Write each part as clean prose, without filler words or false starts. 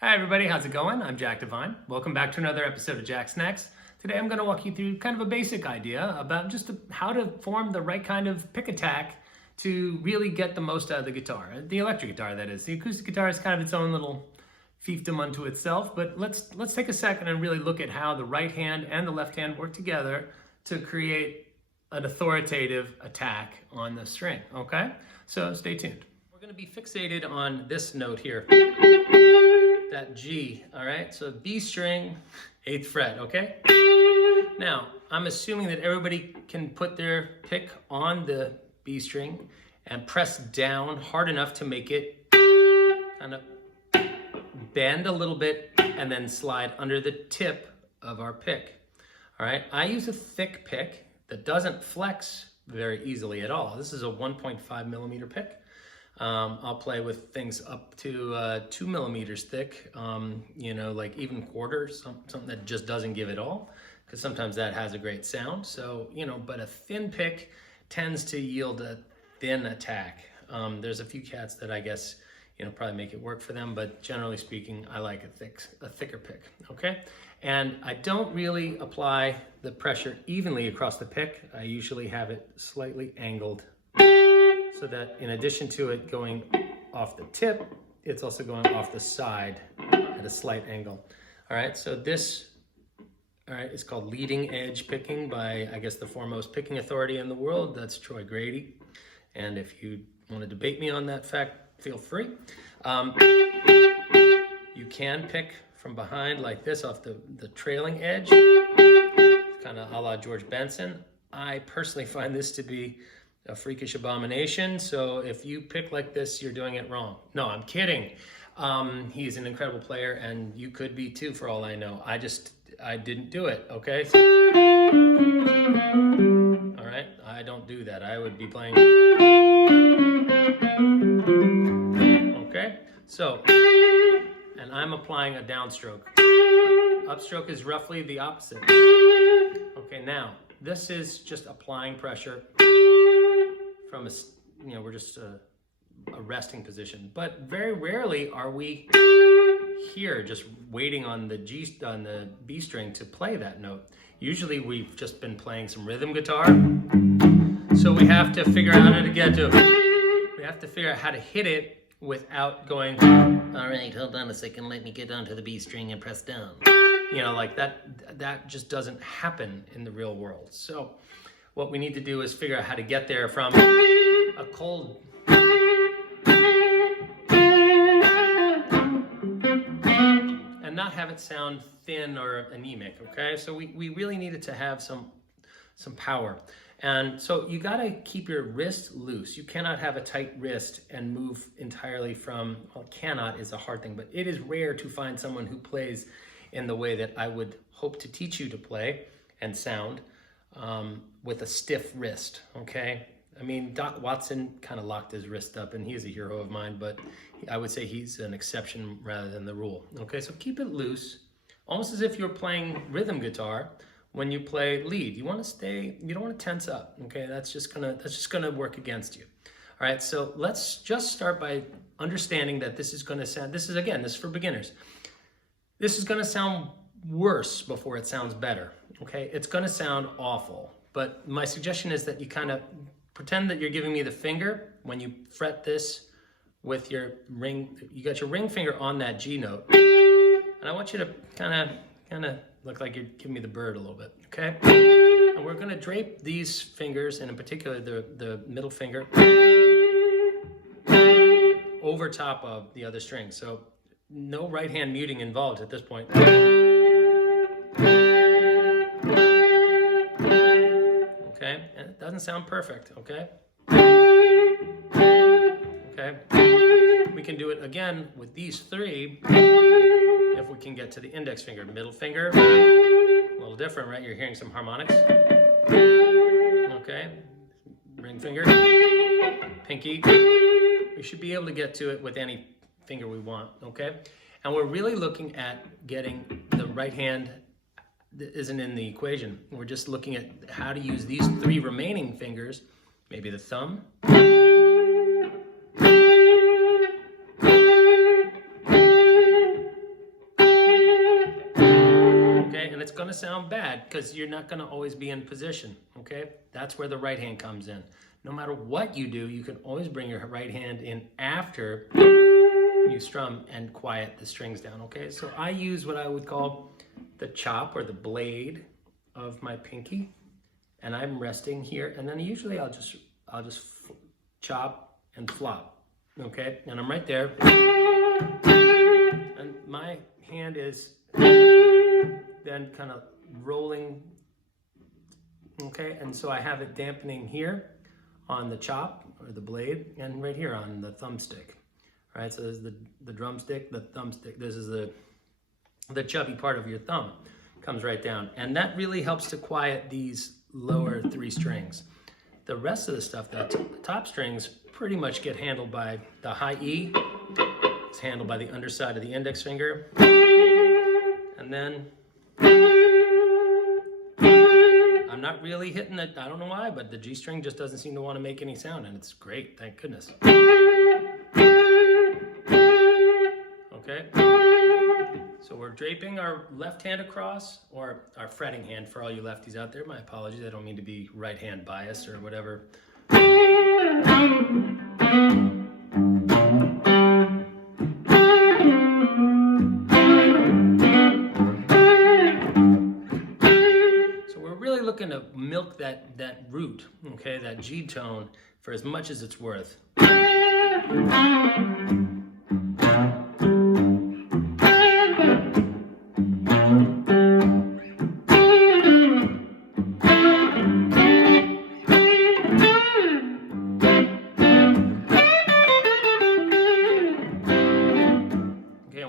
Hi everybody, how's it going? I'm Jack Devine. Welcome back to another episode of Jacksnax. Today I'm going to walk you through kind of a basic idea about just how to form the right kind of pick attack to really get the most out of the guitar. The electric guitar, that is. The acoustic guitar is kind of its own little fiefdom unto itself, but let's take a second and really look at how the right hand and the left hand work together to create an authoritative attack on the string, okay? So stay tuned. We're going to be fixated on this note here. That G, all right? So B string, 8th fret, okay? Now, I'm assuming that everybody can put their pick on the B string and press down hard enough to make it kind of bend a little bit and then slide under the tip of our pick, all right? I use a thick pick that doesn't flex very easily at all. This is a 1.5 millimeter pick. I'll play with things up to 2 millimeters thick, you know, like even quarters, something that just doesn't give it all, because sometimes that has a great sound. So, you know, but a thin pick tends to yield a thin attack. There's a few cats that I guess, you know, probably make it work for them, but generally speaking, I like a thicker pick, okay? And I don't really apply the pressure evenly across the pick. I usually have it slightly angled, so that in addition to it going off the tip, it's also going off the side at a slight angle. All right, so this, all right, is called leading edge picking by, I guess, the foremost picking authority in the world. That's Troy Grady. And if you want to debate me on that fact, feel free. You can pick from behind like this off the trailing edge, kind of a la George Benson. I personally find this to be a freakish abomination. So if you pick like this, you're doing it wrong. No, I'm kidding. He's an incredible player and you could be too for all I know. I didn't do it, okay? So, all right, I don't do that. I would be playing. Okay, so, and I'm applying a downstroke. Upstroke is roughly the opposite. Okay, now, this is just applying pressure from a, you know, we're just a resting position, but very rarely are we here just waiting on the B string to play that note. Usually we've just been playing some rhythm guitar, so we have to figure out how to get to it. We have to figure out how to hit it without going, all right, hold on a second, let me get onto the B string and press down. You know, like that just doesn't happen in the real world. So what we need to do is figure out how to get there from a cold and not have it sound thin or anemic, okay? So we really needed to have some power. And so you gotta keep your wrist loose. You cannot have a tight wrist and move entirely from, well, cannot is a hard thing, but it is rare to find someone who plays in the way that I would hope to teach you to play and sound. With a stiff wrist, okay? I mean, Doc Watson kind of locked his wrist up and he's a hero of mine, but I would say he's an exception rather than the rule, okay? So keep it loose, almost as if you're playing rhythm guitar when you play lead. You want to stay, you don't want to tense up, okay? That's just gonna work against you. All right, so let's just start by understanding that this is gonna sound, this is for beginners. This is gonna sound worse before it sounds better, okay? It's gonna sound awful, but my suggestion is that you kind of pretend that you're giving me the finger when you fret this with your ring. You got your ring finger on that G note, and I want you to kind of look like you're giving me the bird a little bit, okay? And we're gonna drape these fingers, and in particular the middle finger, over top of the other string. So no right hand muting involved at this point. Okay, and it doesn't sound perfect, okay? Okay, we can do it again with these three if we can get to the index finger. Middle finger, a little different, right? You're hearing some harmonics. Okay, ring finger, pinky. We should be able to get to it with any finger we want, okay? And we're really looking at getting the right hand that isn't in the equation. We're just looking at how to use these three remaining fingers, maybe the thumb, gonna sound bad because you're not gonna always be in position, okay? That's where the right hand comes in. No matter what you do, you can always bring your right hand in after you strum and quiet the strings down, okay? So I use what I would call the chop or the blade of my pinky, and I'm resting here, and then usually I'll just chop and flop, okay? And I'm right there, and my hand is then kind of rolling, okay? And so I have it dampening here on the chop or the blade, and right here on the thumbstick. All right, so this is the drumstick, the thumbstick. This is the chubby part of your thumb. Comes right down, and that really helps to quiet these lower 3 strings. The rest of the stuff, the top strings, pretty much get handled by the high E. It's handled by the underside of the index finger, and then I'm not really hitting it. I don't know why, but the G string just doesn't seem to want to make any sound, and it's great. Thank goodness. Okay. So we're draping our left hand across, or our fretting hand for all you lefties out there. My apologies, I don't mean to be right hand biased or whatever. So we're really looking to milk that root, okay, that G tone for as much as it's worth.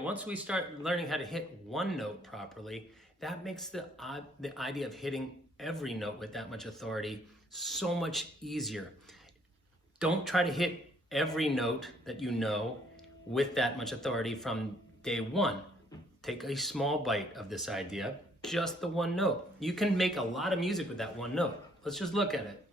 Once we start learning how to hit one note properly, that makes the idea of hitting every note with that much authority so much easier. Don't try to hit every note that you know with that much authority from day one. Take a small bite of this idea, just the one note. You can make a lot of music with that one note. Let's just look at it.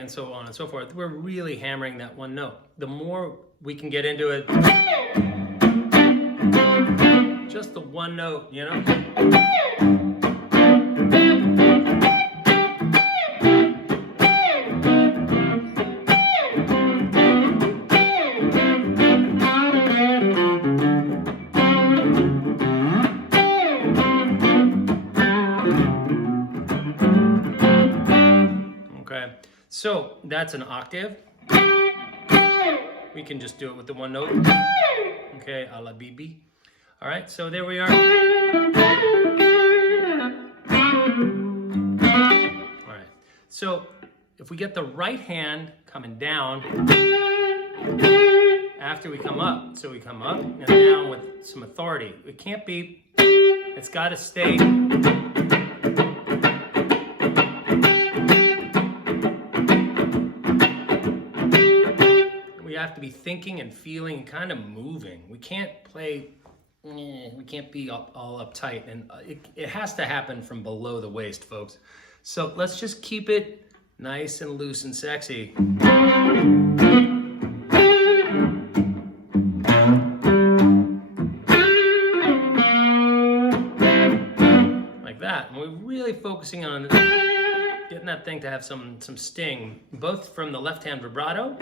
And so on and so forth. We're really hammering that one note. The more we can get into it, just the one note, you know? Okay. So that's an octave. We can just do it with the one note. Okay, a la BB. All right, so there we are. All right, so if we get the right hand coming down after we come up, so we come up and down with some authority. It can't be, it's got to stay. We have to be thinking and feeling and kind of moving. We can't play, we can't be all uptight, and it has to happen from below the waist, folks. So let's just keep it nice and loose and sexy. Like that. And we're really focusing on getting that thing to have some sting, both from the left hand vibrato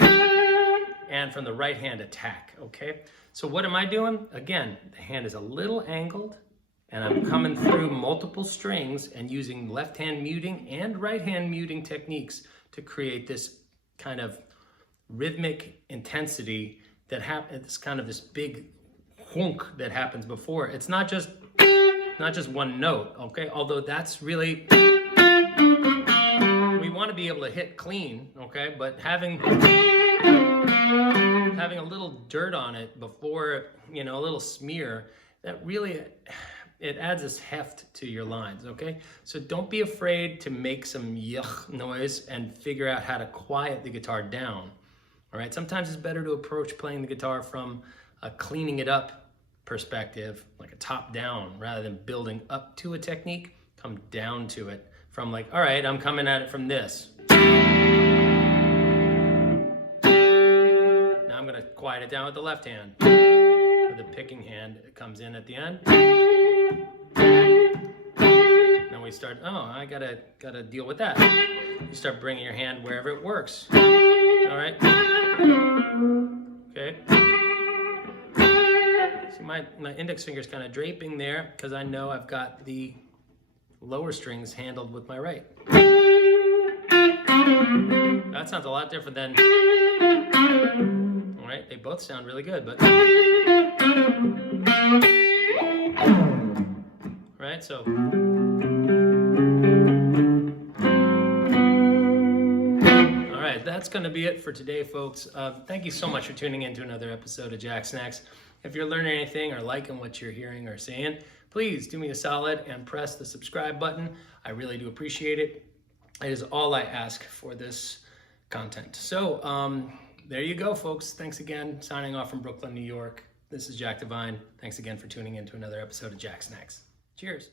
and from the right hand attack, okay? So what am I doing? Again, the hand is a little angled, and I'm coming through multiple strings and using left hand muting and right hand muting techniques to create this kind of rhythmic intensity that happens, kind of this big honk that happens before. It's not just one note, okay? Although that's really, we want to be able to hit clean, okay? But having a little dirt on it before, you know, a little smear, that really it adds this heft to your lines, okay? So don't be afraid to make some yuck noise and figure out how to quiet the guitar down, all right? Sometimes it's better to approach playing the guitar from a cleaning it up perspective, like a top down, rather than building up to a technique, come down to it from like, all right, I'm coming at it from this. Now I'm gonna quiet it down with the left hand. With the picking hand, it comes in at the end. Then we start, oh, I gotta deal with that. You start bringing your hand wherever it works. All right? Okay. See, my index finger's kind of draping there because I know I've got the lower strings handled with my right. That sounds a lot different than, all right, they both sound really good, but, right, so. All right, that's gonna be it for today, folks. Thank you so much for tuning in to another episode of Jacksnax. If you're learning anything or liking what you're hearing or seeing, please do me a solid and press the subscribe button. I really do appreciate it. It is all I ask for this content. So there you go, folks. Thanks again. Signing off from Brooklyn, New York. This is Jack Divine. Thanks again for tuning in to another episode of Jacksnax. Cheers.